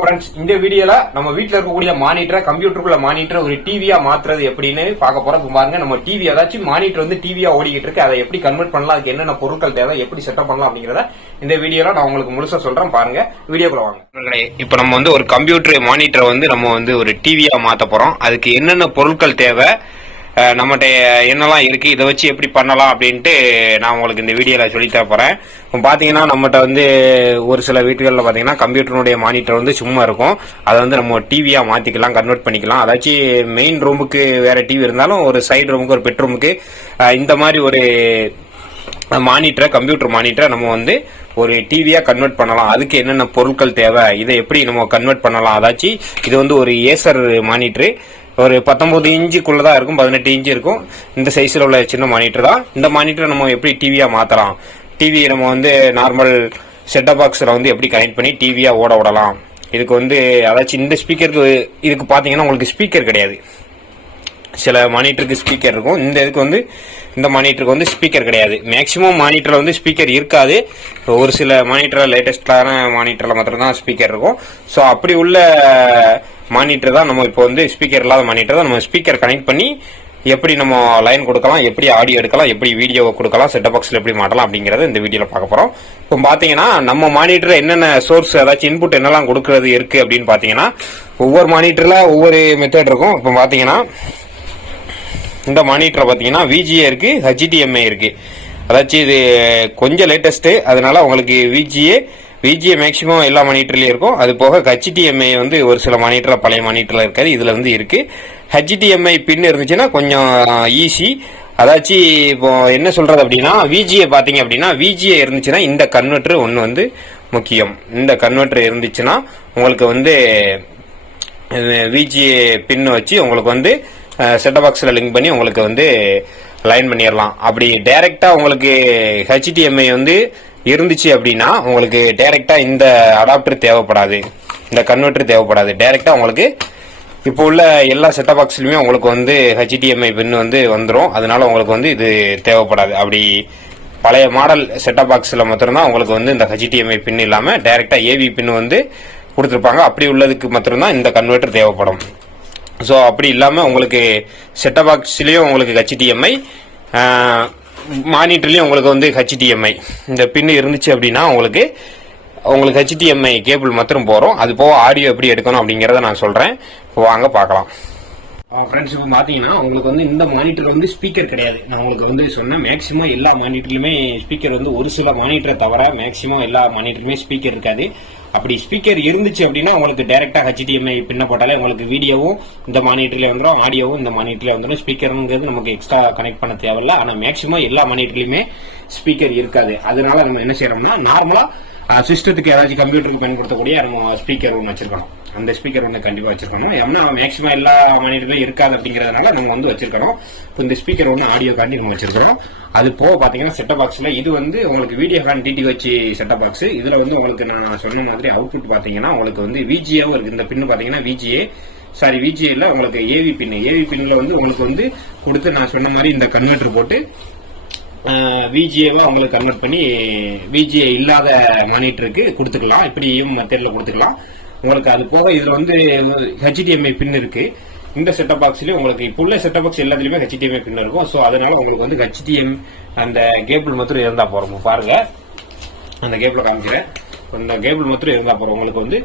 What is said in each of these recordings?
Friends, இந்த வீடியோல நம்ம வீட்ல இருக்கக்கூடிய மானிட்டரை கம்ப்யூட்டருக்குள்ள மானிட்டர் ஒரு டிவியா மாத்துறது எப்படின்னு பார்க்க போறோம். பாருங்க, நம்ம டிவி ஏதாச்சும் மானிட்டர் வந்து டிவியா ஓடிக்கிட்டு இருக்கு, அதை எப்படி கன்வெர்ட் பண்ணலாம், அதுக்கு என்னென்ன பொருட்கள் தேவை, எப்படி செட்டப் பண்ணலாம் அப்படிங்கறத இந்த வீடியோல நான் உங்களுக்கு முழுசா சொல்றேன். பாருங்க, வீடியோக்குள்ள வாங்க. இப்ப நம்ம வந்து ஒரு கம்ப்யூட்டர் மானிட்டரை வந்து நம்ம வந்து ஒரு டிவியா மாத்த போறோம். அதுக்கு என்னென்ன பொருட்கள் தேவை, நம்மகிட்ட என்னெல்லாம் இருக்கு, இதை வச்சு எப்படி பண்ணலாம் அப்படின்ட்டு நான் உங்களுக்கு இந்த வீடியோல சொல்லித்தர போறேன். இப்போ பாத்தீங்கன்னா நம்மகிட்ட வந்து ஒரு சில வீடுகளில் பாத்தீங்கன்னா கம்ப்யூட்டருடைய மானிட்டர் வந்து சும்மா இருக்கும். அதை வந்து நம்ம டிவியா மாத்திக்கலாம், கன்வெர்ட் பண்ணிக்கலாம். அதாச்சும் மெயின் ரூமுக்கு வேற டிவி இருந்தாலும் ஒரு சைடு ரூமுக்கு ஒரு பெட்ரூமுக்கு இந்த மாதிரி ஒரு மானிட்டரை கம்ப்யூட்டர் மானிட்டரை நம்ம வந்து ஒரு டிவியா கன்வெர்ட் பண்ணலாம். அதுக்கு என்னென்ன பொருட்கள் தேவை, இதை எப்படி நம்ம கன்வெர்ட் பண்ணலாம். அதாச்சும் இது வந்து ஒரு ஏசர் மானிட்டர், ஒரு 19 இன்ச்சுக்குள்ளதான் இருக்கும், 18 இன்ச்சு இருக்கும். இந்த சைஸ்ல உள்ள சின்ன மானிட்டர் தான். இந்த மானிட்டரை நம்ம எப்படி டிவியா மாத்தலாம், டிவி நம்ம வந்து நார்மல் செட்டப் பாக்ஸ்ல வந்து எப்படி கனெக்ட் பண்ணி டிவியா ஓட விடலாம். இதுக்கு வந்து அதாச்சும் இந்த ஸ்பீக்கருக்கு இதுக்கு பாத்தீங்கன்னா உங்களுக்கு ஸ்பீக்கர் கிடையாது. சில மானிட்டருக்கு ஸ்பீக்கர் இருக்கும், இந்த இதுக்கு வந்து இந்த மானிட்டருக்கு வந்து ஸ்பீக்கர் கிடையாது. மேக்சிமம் மானிட்டர்ல வந்து ஸ்பீக்கர் இருக்காது. ஒரு சில மானிட்டர் லேட்டஸ்டான மானிட்டர்ல மாத்திரம் தான் ஸ்பீக்கர் இருக்கும். ஸோ அப்படி உள்ள மானிட்டர் தான் நம்ம இப்போ வந்து ஸ்பீக்கர் இல்லாத மானிட்டர் தான் நம்ம ஸ்பீக்கர் கனெக்ட் பண்ணி எப்படி நம்ம லைன் கொடுக்கலாம், எப்படி ஆடியோ எடுக்கலாம், எப்படி வீடியோ கொடுக்கலாம், செட்டப் பாக்ஸ்ல எப்படி மாட்டலாம் அப்படிங்கறத இந்த வீடியோல பார்க்க போறோம். இப்போ பாத்தீங்கன்னா நம்ம மானிட்டர் என்னென்ன சோர்ஸ் ஏதாச்சும் இன்புட் என்னெல்லாம் கொடுக்கறது இருக்கு அப்படின்னு பாத்தீங்கன்னா ஒவ்வொரு மானிட்டர்ல ஒவ்வொரு மெத்தட் இருக்கும். இப்போ பாத்தீங்கன்னா இந்த மானிட்டர் பாத்தீங்கன்னா VGA இருக்கு, HDMI இருக்கு. அதாச்சும் இது கொஞ்சம் லேட்டஸ்ட், அதனால உங்களுக்கு VGA மேக்சிமம் எல்லா மானிட்டர்லயும் இருக்கும். அது போக HDMI வந்து ஒரு சில மானிட்டர்ல பழைய மானிட்டர்ல இருக்காது, இதுல வந்து இருக்கு. HDMI பின் இருந்துச்சுன்னா கொஞ்சம் ஈஸி. அதாச்சும் இப்போ என்ன சொல்றது அப்படின்னா VGA பாத்தீங்க அப்படின்னா VGA இருந்துச்சுன்னா இந்த கன்வெர்டர் ஒன்னு வந்து முக்கியம். இந்த கன்வெர்டர் இருந்துச்சுன்னா உங்களுக்கு வந்து VGA பின் வச்சு உங்களுக்கு வந்து செட்டப் பாக்ஸ்ல லிங்க் பண்ணி உங்களுக்கு வந்து லைன் பண்ணிடலாம். அப்படி டைரக்டா உங்களுக்கு HDMI வந்து இருந்துச்சு அப்படின்னா உங்களுக்கு டைரக்டா இந்த அடாப்டர் தேவைப்படாது, இந்த கன்வெர்டர் தேவைப்படாது. டைரக்டா உங்களுக்கு இப்போ உள்ள எல்லா செட்டப் பாக்ஸ்லயுமே உங்களுக்கு வந்து HDMI பின் வந்து வந்துடும். அதனால உங்களுக்கு வந்து இது தேவைப்படாது. அப்படி பழைய மாடல் செட்டப் பாக்ஸ்ல மாத்திரம்தான் உங்களுக்கு வந்து இந்த HDMI பின் இல்லாம டைரக்டா AV பின் வந்து கொடுத்துருப்பாங்க. அப்படி உள்ளதுக்கு மாத்திரம்தான் இந்த கன்வெர்டர் தேவைப்படும். ஸோ அப்படி இல்லாம உங்களுக்கு செட்டப் பாக்ஸ்லயும் உங்களுக்கு HDMI, மானிட்டர்லயும் உங்களுக்கு வந்து HDMI இந்த பின் இருந்துச்சு அப்படின்னா உங்களுக்கு HDMI கேபிள் மாத்திரம் போறோம். அது போக ஆடியோ எப்படி எடுக்கணும் அப்படிங்கறத நான் சொல்றேன். வாங்க பார்க்கலாம். ஃப்ரெண்ட்ஸ், இப்போ பாத்தீங்கன்னா உங்களுக்கு வந்து இந்த மானிட்டர் வந்து ஸ்பீக்கர் கிடையாது. நான் உங்களுக்கு வந்து சொன்னேன், மேக்சிமம் எல்லா மானிட்டர்லயுமே ஸ்பீக்கர் வந்து ஒரு சில மானிட்டரை தவிர மேக்சிமம் எல்லா மானிட்டருமே ஸ்பீக்கர் இருக்காது. அப்படி ஸ்பீக்கர் இருந்துச்சு அப்படின்னா உங்களுக்கு டைரக்டா HDMI பின்ன போட்டாலே உங்களுக்கு வீடியோவும் இந்த மானிட்டர்ல வந்துடும், ஆடியோவும் இந்த மானிட்டர்ல வந்துடும். ஸ்பீக்கருங்கிறது நமக்கு எக்ஸ்ட்ரா கனெக்ட் பண்ண தேவையில்ல. ஆனா மேக்சிமம் எல்லா மானிட்டர்லயுமே ஸ்பீக்கர் இருக்காது. அதனால நம்ம என்ன செய்யறோம்னா நார்மலா சிஸ்டத்துக்கு ஏதாச்சும் கம்ப்யூட்டருக்கு பயன்படுத்தக்கூடிய நம்ம ஸ்பீக்கர் ஒன்று வச்சிருக்கணும். அந்த ஸ்பீக்கர் ஒன்று கண்டிப்பா வச்சிருக்கணும். ஏன்னா மேக்சிமம் எல்லா மானிட்டர்லயும் இருக்காது அப்படிங்கறதுனால நம்ம வந்து வச்சிருக்கணும். இந்த ஸ்பீக்கர் ஒன்று ஆடியோ காண்டி நம்ம வச்சிருக்கோம். அது போக பாத்தீங்கன்னா செட்டப் பாக்ஸ்ல இது வந்து உங்களுக்கு Videocon DTH setup box. இதுல வந்து உங்களுக்கு நான் சொன்ன மாதிரி அவுட்புட் பாத்தீங்கன்னா உங்களுக்கு வந்து VGAவும் இருக்கு. இந்த பின்னு பாத்தீங்கன்னா VGA இல்ல, உங்களுக்கு AV பின்ல வந்து உங்களுக்கு வந்து கொடுத்து நான் சொன்ன மாதிரி இந்த கன்வெர்டர் போட்டு VGA-வா உங்களுக்கு கன்வெர்ட் பண்ணி VGA இல்லாத மானிட்டருக்கு கொடுத்துக்கலாம். இப்படியும் மெத்தட்ல கொடுத்துக்கலாம் உங்களுக்கு. அது போக இதுல வந்து HDMI பின் இருக்கு. இந்த செட்டப் பாக்ஸ்லயும் உங்களுக்கு இப்போ உள்ள செட்டப் பாக்ஸ் எல்லாத்துலயுமே HDMI பின் இருக்கும். ஸோ அதனால உங்களுக்கு வந்து HDMI அந்த கேபிள் மாத்திரம் இருந்தா போறோம். பாருங்க, அந்த கேபிள காமிக்கிறேன். அந்த கேபிள் மாத்திரம் இருந்தா போறோம். உங்களுக்கு வந்து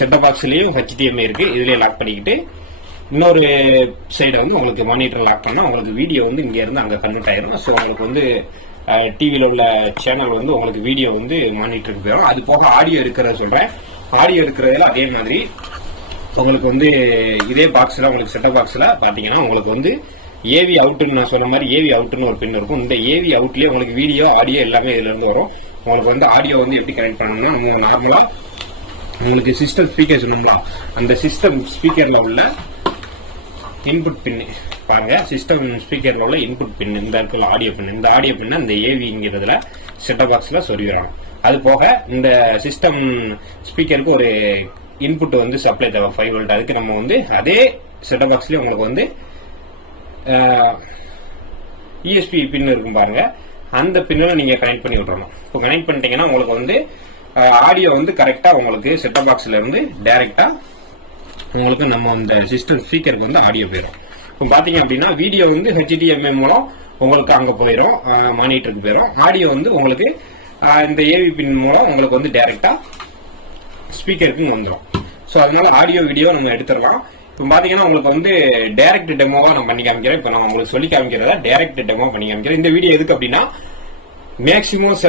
செட்டப் பாக்ஸ்லயும் HDMI இருக்கு. இதுலயே லாக் பண்ணிக்கிட்டு இன்னொரு சைடு வந்து உங்களுக்கு மானிட்டர் லாக் பண்ணா உங்களுக்கு வீடியோ வந்து இங்க இருந்து அங்க கன்வெர்ட் ஆயிரும். ஸோ உங்களுக்கு வந்து டிவில உள்ள சேனல் வந்து உங்களுக்கு வீடியோ வந்து மானிட்டருக்கு போயிடும். அது போக ஆடியோ இருக்கிறத சொல்றேன். ஆடியோ இருக்கிறதுல அதே மாதிரி உங்களுக்கு வந்து இதே பாக்ஸ்ல உங்களுக்கு செட்டப் பாக்ஸ்ல பாத்தீங்கன்னா உங்களுக்கு வந்து AV அவுட்னு நான் சொன்ன மாதிரி AV அவுட்னு ஒரு பின் இருக்கும். இந்த AV அவுட்லயே உங்களுக்கு வீடியோ ஆடியோ எல்லாமே இதுல இருந்து வரும். உங்களுக்கு வந்து ஆடியோ வந்து எப்படி கனெக்ட் பண்ணணும்னா நம்ம நார்மலா உங்களுக்கு சிஸ்டம் ஸ்பீக்கர் சொன்னோம்னா அந்த சிஸ்டம் ஸ்பீக்கர்ல உள்ள இன்புட் பின் பாருங்க. சிஸ்டம் ஸ்பீக்கர்ல உள்ள இன்புட் பின் இந்த இடத்துல ஆடியோ பின், இந்த ஆடியோ பின் இந்த AVங்கிறதுல செட்டப் பாக்ஸ்ல சொருகிறோம். அது போக இந்த சிஸ்டம் ஸ்பீக்கருக்கு ஒரு இன்புட் வந்து சப்ளை தேவை 5 வோல்ட். அதுக்கு நம்ம வந்து அதே செட்டப் பாக்ஸ்லயே உங்களுக்கு வந்து ESP பின் இருக்கும் பாருங்க. அந்த பின்னில் நீங்க கனெக்ட் பண்ணி விட்டுறணும். இப்போ கனெக்ட் பண்ணிட்டீங்கன்னா உங்களுக்கு வந்து ஆடியோ வந்து கரெக்டா உங்களுக்கு செட்டப் பாக்ஸ்ல இருந்து டைரக்டா உங்களுக்கு நம்ம இந்த சிஸ்டம் ஸ்பீக்கருக்கு வந்து ஆடியோ போயிடும். இப்போ பாத்தீங்க அப்படின்னா வீடியோ வந்து HDMI மூலம் உங்களுக்கு அங்க போயிடும், மானிட்டருக்கு போயிடும். ஆடியோ வந்து உங்களுக்கு இந்த ஏவி பின் மூலம் உங்களுக்கு வந்து டைரக்டா ஸ்பீக்கருக்கு வந்துடும். ஸோ அதனால ஆடியோ வீடியோ நம்ம எடுத்துடலாம். இப்போ பாத்தீங்கன்னா உங்களுக்கு வந்து டைரக்ட் டெமோவா நான் பண்ணி காமிக்கிறேன். இப்போ நான் உங்களுக்கு சொல்லி காமிக்கிறதா டைரக்ட் டெமோ பண்ணி காமிக்கிறேன். இந்த வீடியோ எதுக்கு அப்படின்னா மேக்சிமம்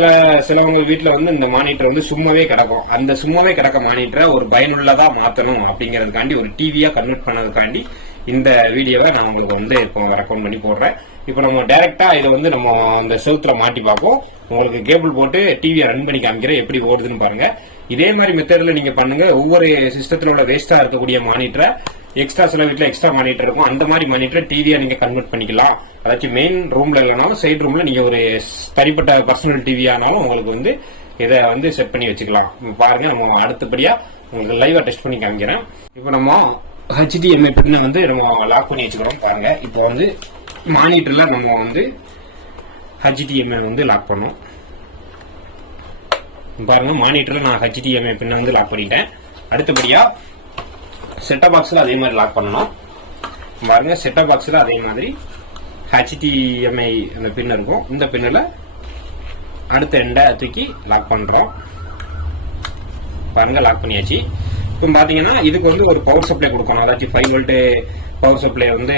சிலவங்க வீட்டுல வந்து இந்த மானிட்டர் வந்து சும்மாவே கிடக்கும். அந்த சும்மாவே கிடக்க மானிட்டரை ஒரு பயனுள்ளதா மாத்தணும் அப்படிங்கறதுக்காண்டி ஒரு டிவியா கன்வெர்ட் பண்ணதுக்காண்டி இந்த வீடியோவை நான் உங்களுக்கு வந்து இப்போ ரெக்கமெண்ட் பண்ணி போடுறேன். இப்போ நம்ம டைரக்டா இதை வந்து நம்ம இந்த செவுத்துல மாட்டி பார்ப்போம். உங்களுக்கு கேபிள் போட்டு டிவியை ரன் பண்ணி காமிக்கிறேன், எப்படி ஓடுதுன்னு பாருங்க. இதே மாதிரி மெத்தட்ல நீங்க பண்ணுங்க. ஒவ்வொரு சிஸ்டத்துல உள்ள வேஸ்டா இருக்கக்கூடிய மானிட்டரை எக்ஸ்ட்ரா சில வீட்டுல எக்ஸ்ட்ரா மானிட்டர் இருக்கும், அந்த மாதிரி மானிட்டர் டிவியா நீங்க கன்வெர்ட் பண்ணிக்கலாம். அதாச்சும் மெயின் ரூம்ல இல்லைனாலும் சைட் ரூம்ல நீங்க ஒரு தனிப்பட்ட பர்சனல் டிவி ஆனாலும் உங்களுக்கு வந்து இதை வந்து செட் பண்ணி வச்சுக்கலாம். பாருங்க, நம்ம அடுத்தபடியா உங்களுக்கு லைவா டெஸ்ட் பண்ணி காமிக்கிறேன். இப்போ நம்ம HDMI பின்ன வந்து நம்ம லாக் பண்ணி வச்சுக்கிறோம். பாருங்க, இப்போ வந்து மானிட்டர்ல நம்ம வந்து HDMI வந்து லாக் பண்ணோம். பாருங்க, மானிட்டர்ல நான் HDMI பின்ன வந்து லாக் பண்ணிட்டேன். அடுத்தபடியா செட்டப் பாக்ஸ்ல அதே மாதிரி லாக் பண்ணணும். பாருங்க, செட்டப் பாக்ஸ்ல அதே மாதிரி HDMI அந்த பின் இருக்கும். இந்த பின்னில் அடுத்த எண்டை தூக்கி லாக் பண்றோம். பாருங்க, லாக் பண்ணியாச்சு. இப்போ பாத்தீங்கன்னா இதுக்கு வந்து ஒரு பவர் சப்ளை கொடுக்கணும். அதாச்சும் 5 வோல்ட் பவர் சப்ளை வந்து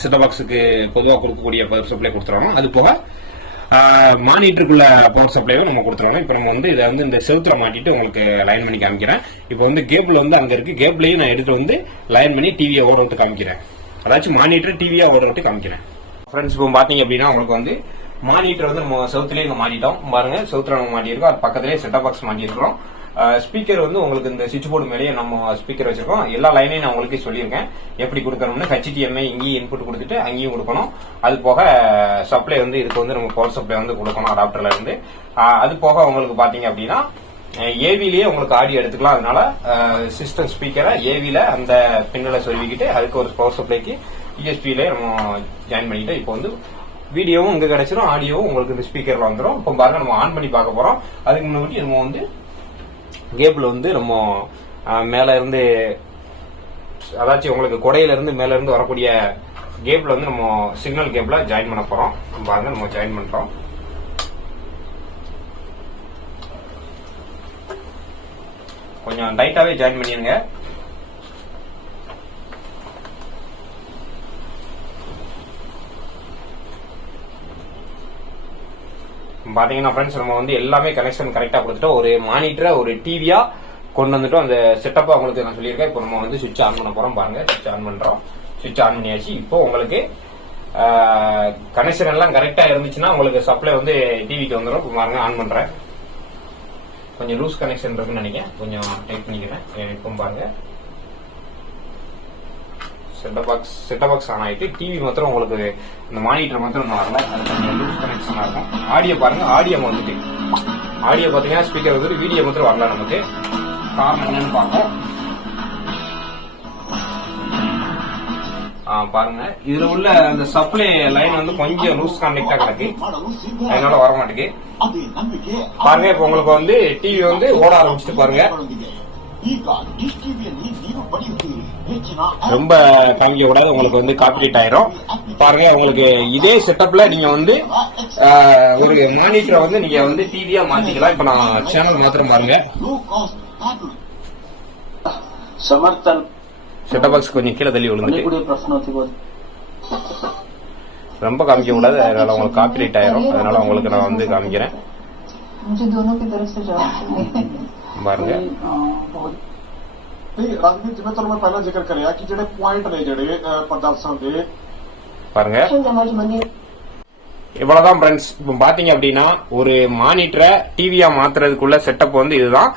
செட்டப் பாக்ஸுக்கு பொதுவாக கொடுக்கக்கூடிய பவர் சப்ளை கொடுத்துருவோம். அது போக மானிட்டருக்குள்ள பவர் சப்ளையும் நம்ம கொடுத்துருவோம். இப்போ நம்ம வந்து இதை வந்து இந்த செவுத்துல மாட்டிட்டு உங்களுக்கு லைன் பண்ணி காமிக்கிறேன். இப்போ வந்து கேபிள் வந்து அங்க இருக்கு, கேபிளையும் நான் எடுத்து வந்து லைன் பண்ணி டிவியை ஓட விட்டு காமிக்கிறேன். அதாச்சும் மானிட்டர் டிவியா ஓட விட்டு காமிக்கிறேன். ஃப்ரெண்ட்ஸ், இப்போ பாத்தீங்க அப்படின்னா உங்களுக்கு வந்து மானிட்டர் வந்து நம்ம செவுத்துலயே இங்க மாட்டிட்டோம். பாருங்க, செவுத்துல நம்ம மாட்டிருக்கோம். அது பக்கத்துலேயே செட்டப் பாக்ஸ் மாட்டிருக்கிறோம். ஸ்பீக்கர் வந்து உங்களுக்கு இந்த சுவிட்ச் போர்டு மேலேயே நம்ம ஸ்பீக்கர் வச்சிருக்கோம். எல்லா லைனையும் நான் உங்களுக்கு சொல்லியிருக்கேன் எப்படி கொடுக்கணும்னு. HDMI இங்கேயும் இன்புட் கொடுத்துட்டு அங்கேயும் கொடுக்கணும். அது போக சப்ளை வந்து இதுக்கு வந்து நம்ம பவர் சப்ளை வந்து கொடுக்கணும் அடாப்டர்ல இருந்து. அது போக உங்களுக்கு பாத்தீங்க அப்படின்னா ஏவிலேயே உங்களுக்கு ஆடியோ எடுத்துக்கலாம். அதனால சிஸ்டம் ஸ்பீக்கரை ஏவில அந்த பின்னல சொல்லிக்கிட்டு அதுக்கு ஒரு பவர் சப்ளைக்கு ESP-ல நம்ம ஜாயின் பண்ணிட்டு இப்போ வந்து வீடியோவும் இங்க கிடைச்சிடும், ஆடியோவும் உங்களுக்கு இந்த ஸ்பீக்கர்ல வந்துடும். இப்போ பாருங்க, நம்ம ஆன் பண்ணி பார்க்க போறோம். அதுக்கு முன்னாடி நம்ம வந்து கேபிள் வந்து நம்ம மேல இருந்து அதாச்சும் உங்களுக்கு கொடையில இருந்து மேல இருந்து வரக்கூடிய கேபிள் வந்து நம்ம சிக்னல் கேபிள ஜாயின் பண்ண போறோம். பாருங்க, நம்ம ஜாயின் பண்றோம். கொஞ்சம் டைட்டாவே ஜாயின் பண்ணிருங்க. பாத்தீங்கன்னா ஃப்ரெண்ட்ஸ், நம்ம வந்து எல்லாமே கனெக்ஷன் கரெக்டா கொடுத்துட்டோம். ஒரு மானிட்டரை ஒரு டிவியா கொண்டு வந்துட்டோம். அந்த செட்டப்பா உங்களுக்கு நான் சொல்லியிருக்கேன். இப்போ நம்ம வந்து சுவிட்ச் ஆன் பண்ண போறோம். பாருங்க, சுவிட்ச் ஆன் பண்றோம். சுவிட்ச் ஆன் பண்ணியாச்சு. இப்போ உங்களுக்கு கனெக்ஷன் எல்லாம் கரெக்டா இருந்துச்சுன்னா உங்களுக்கு சப்ளை வந்து டிவிக்கு வந்துடும். இப்போ பாருங்க, ஆன் பண்றேன். கொஞ்சம் லூஸ் கனெக்ஷன் இருக்குன்னு நினைக்கிறேன், கொஞ்சம் டைட் பண்ணிக்கிறேன். இப்போ பாருங்க, செட்டப் பாக்ஸ் ஆன் ஆயிட்டு டிவி மாத்திரம் உங்களுக்கு இந்த மானிட்டர் மாத்திரம் வரல. அது கொஞ்சம் லூஸ் கனெக்ஷனா இருக்கும். ஆடியோ பாருங்க, ஆடியோ வந்துட்டு ஆடியோ பாத்தீங்கன்னா ஸ்பீக்கர் வந்துட்டு வீடியோ மாத்திரம் வரல. நமக்கு காரணம் என்னன்னு பார்ப்போம். பாருங்க, இதுல உள்ள அந்த சப்ளை லைன் வந்து கொஞ்சம் லூஸ் கனெக்டா கிடக்கு, அதனால வர மாட்டேங்குது. பாருங்க, இப்ப உங்களுக்கு வந்து டிவி வந்து ஓட ஆரம்பிச்சுட்டு பாருங்க. ரொம்ப காமிக்க கூடாது, உங்களுக்கு வந்து காப்பிரைட் ஆயிரும். பாருங்க, உங்களுக்கு இதே செட்டப்ல நீங்க வந்து ஒரு மானிட்டரை வந்து நீங்க வந்து டிவியா மாத்திக்கலாம். இப்ப நான் சேனல் மாத்திரம் பாருங்க. சமர்த்தன் செட்டப் பாக்ஸ் கொஞ்சம் கீழே தள்ளி விழுந்து ரொம்ப காமிக்க கூடாது, அதனால உங்களுக்கு காப்பிரைட் ஆயிரும். அதனால உங்களுக்கு நான் வந்து காமிக்கிறேன். பாருங்க, जिवें तुहानूं मैं पहला जिक्र करिया कि जिहड़े पॉइंट ने जिहड़े प्रदर्शन दे பாருங்க, இவ்வளவுதான் ஃப்ரெண்ட்ஸ். இப்போ பாத்தீங்க அப்படின்னா ஒரு மானிட்டரை டிவியா மாத்துறதுக்குள்ள செட்டப் வந்து இதுதான்.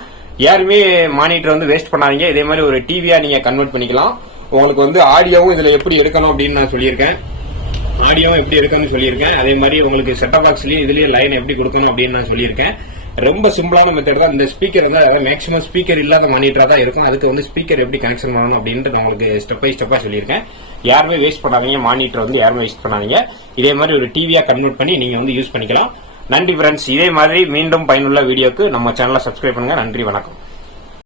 யாருமே மானிட்டர் வந்து வேஸ்ட் பண்ணாதீங்க. இதே மாதிரி ஒரு டிவியா நீங்க கன்வெர்ட் பண்ணிக்கலாம். உங்களுக்கு வந்து ஆடியோவும் இதுல எப்படி எடுக்கணும் அப்படின்னு நான் சொல்லியிருக்கேன். ஆடியோவும் எப்படி எடுக்கணும்னு சொல்லியிருக்கேன். அதே மாதிரி உங்களுக்கு செட்டப் பாக்ஸ்லயும் இதுலயும் லைன் எப்படி கொடுக்கணும் அப்படின்னு நான் சொல்லியிருக்கேன். ரொம்ப சிம்பிளான மெத்தட் தான். இந்த ஸ்பீக்கர் தான் மேக்ஸிமம் ஸ்பீக்கர் இல்லாத மானிட்டரா தான் இருக்கும். அதுக்கு வந்து ஸ்பீக்கர் எப்படி கனெக்ஷன் பண்ணணும் அப்படின்ட்டு நான் உங்களுக்கு ஸ்டெப் பை ஸ்டெப்பா சொல்லியிருக்கேன். யாருமே வேஸ்ட் பண்ணாதீங்க, மானிட்டர் வந்து யாருமே வேஸ்ட் பண்ணாதீங்க. இதே மாதிரி ஒரு டிவியா கன்வெர்ட் பண்ணி நீங்க வந்து யூஸ் பண்ணிக்கலாம். நன்றி ஃப்ரெண்ட்ஸ். இதே மாதிரி மீண்டும் பயனுள்ள வீடியோக்கு நம்ம சேனலை சப்ஸ்கிரைப் பண்ணுங்க. நன்றி, வணக்கம்.